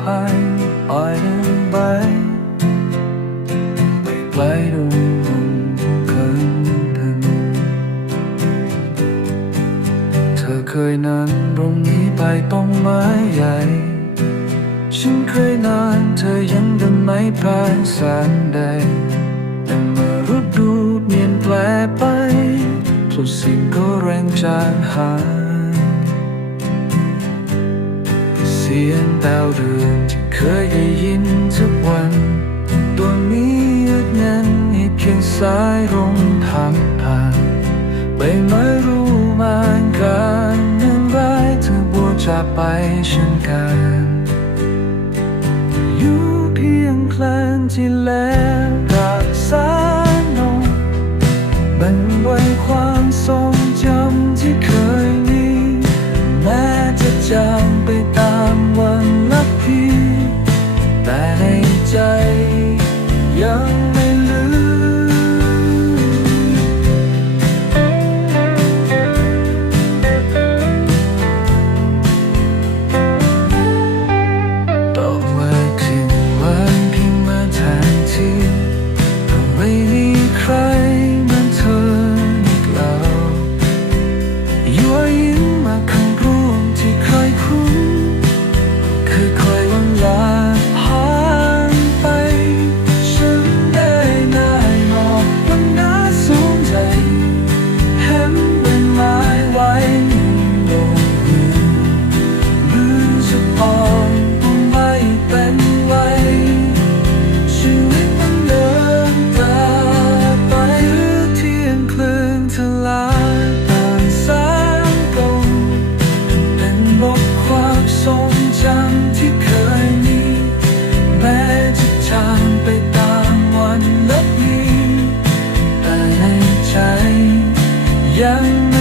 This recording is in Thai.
ภัยปล่อยเดินไปไปไกลดวงดวงเกินถึงเธอเคยนั้นตรงนี้ไปตรงไม้ใหญ่ ฉันเคยนานเธอยังเดินไม่ผ่านแสนใดแต่เมื่อฤดูเปลี่ยนแปลไปทุกสิ่งก็แรงจางหาย สียงดาวเรืองที่เคยได้ยินทุกวันตัวนี้ยึดแน่นให้เพียงสายลมทางผ่านไม่ไม่รู้มานกันอย่างไรเธอบัวจากไปเช่นกันอยู่เพียงคลนที่แล้วกับสา Yeah.